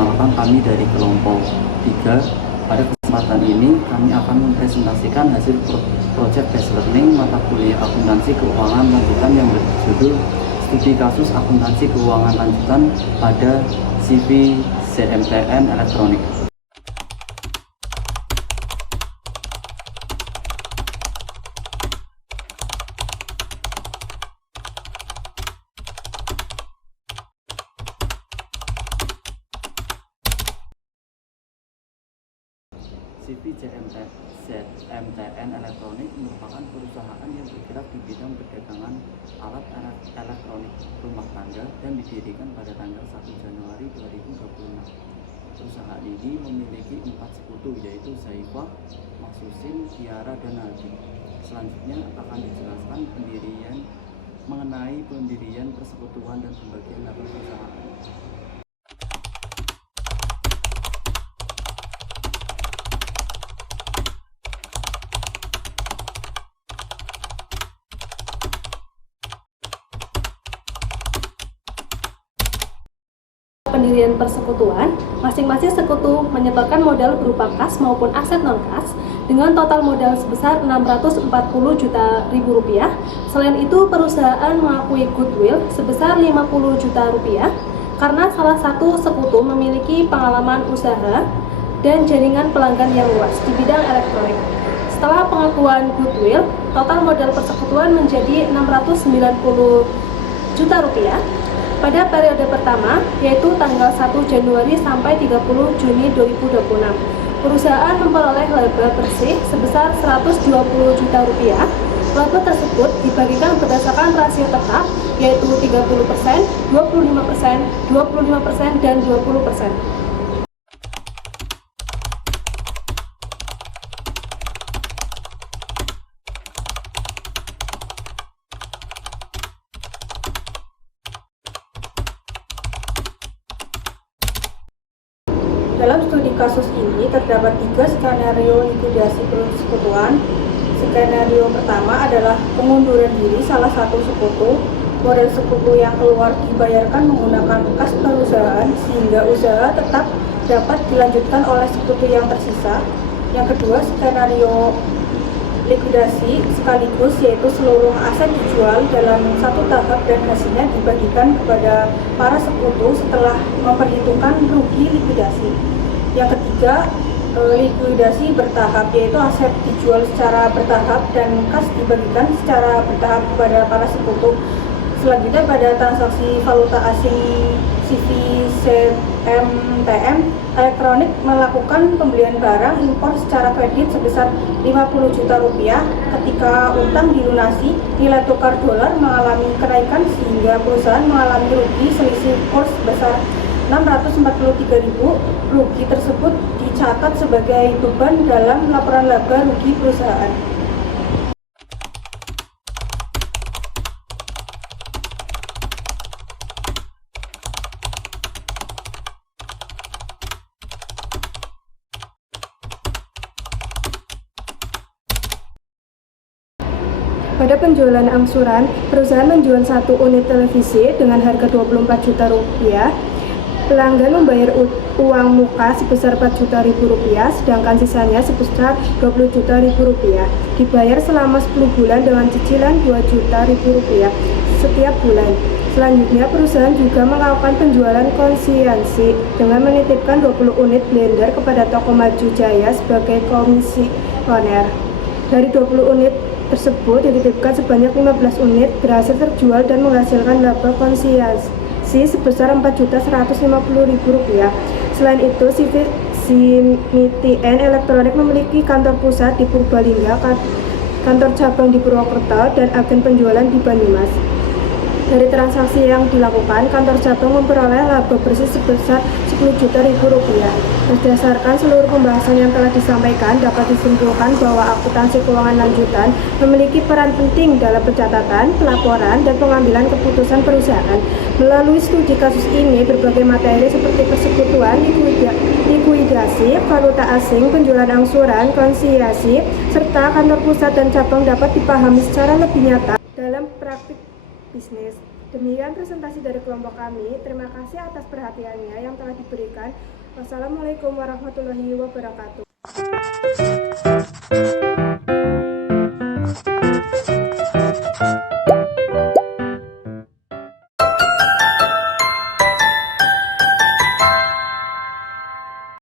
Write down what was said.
Perkenalkan, kami dari kelompok 3. Pada kesempatan ini kami akan mempresentasikan hasil project based learning mata kuliah akuntansi keuangan lanjutan yang berjudul Studi Kasus Akuntansi Keuangan Lanjutan pada CV CMTN Elektronik. CV CMTN Elektronik merupakan perusahaan yang bergerak di bidang perdagangan alat elektronik rumah tangga dan didirikan pada tanggal 1 Januari 2026. Perusahaan ini memiliki 4 sekutu, yaitu Zaifah, Maksusin, Tiara, dan Aldi. Selanjutnya akan dijelaskan mengenai pendirian persekutuan dan pembagian laba perusahaan. Pendirian persekutuan, masing-masing sekutu menyetorkan modal berupa kas maupun aset non-kas dengan total modal sebesar Rp640 juta. Selain itu, perusahaan mengakui goodwill sebesar Rp50 juta karena salah satu sekutu memiliki pengalaman usaha dan jaringan pelanggan yang luas di bidang elektronik. Setelah pengakuan goodwill, total modal persekutuan menjadi Rp690 juta pada periode pertama, yaitu tanggal 1 Januari sampai 30 Juni 2026. Perusahaan memperoleh laba bersih sebesar Rp120 juta. Laba tersebut dibagikan berdasarkan rasio tetap, yaitu 30%, 25%, 25%, dan 20%. Dalam studi kasus ini terdapat 3 skenario likuidasi persekutuan. Skenario pertama adalah pengunduran diri salah satu sekutu. Modal sekutu yang keluar dibayarkan menggunakan kas perusahaan sehingga usaha tetap dapat dilanjutkan oleh sekutu yang tersisa. Yang kedua, skenario likuidasi sekaligus, yaitu seluruh aset dijual dalam satu tahap dan hasilnya dibagikan kepada para sekutu setelah memperhitungkan rugi likuidasi. Yang ketiga, likuidasi bertahap, yaitu aset dijual secara bertahap dan kas dibagikan secara bertahap kepada para sekutu. Selanjutnya, pada transaksi valuta asing CV CMTN Elektronik melakukan pembelian barang impor secara kredit sebesar Rp50 juta ketika utang dilunasi, nilai tukar dolar mengalami kenaikan sehingga perusahaan mengalami rugi selisih kurs sebesar Rp643.000. Rugi tersebut dicatat sebagai beban dalam laporan laba rugi perusahaan. Pada penjualan angsuran, perusahaan menjual 1 unit televisi dengan harga Rp24 juta. Pelanggan membayar uang muka sebesar Rp4 juta, sedangkan sisanya sebesar Rp20 juta. Dibayar selama 10 bulan dengan cicilan Rp2 juta setiap bulan. Selanjutnya, perusahaan juga melakukan penjualan konsinyasi dengan menitipkan 20 unit blender kepada toko Maju Jaya sebagai komisioner. Dari 20 unit tersebut dititipkan sebanyak 15 unit berhasil terjual dan menghasilkan laba konsinyasi sebesar Rp4.150.000. Selain itu, CV CMTN Elektronik memiliki kantor pusat di Purbalingga, kantor cabang di Purwokerto, dan agen penjualan di Banyumas. Dari transaksi yang dilakukan, kantor cabang memperoleh laba bersih sebesar Rp10 juta. Berdasarkan seluruh pembahasan yang telah disampaikan, dapat disimpulkan bahwa akuntansi keuangan lanjutan memiliki peran penting dalam pencatatan, pelaporan, dan pengambilan keputusan perusahaan. Melalui studi kasus ini, berbagai materi seperti persekutuan, likuidasi, valuta asing, penjualan angsuran, konsinyasi, serta kantor pusat dan cabang dapat dipahami secara lebih nyata dalam praktik bisnis. Demikian presentasi dari kelompok kami. Terima kasih atas perhatiannya yang telah diberikan. Wassalamualaikum warahmatullahi wabarakatuh.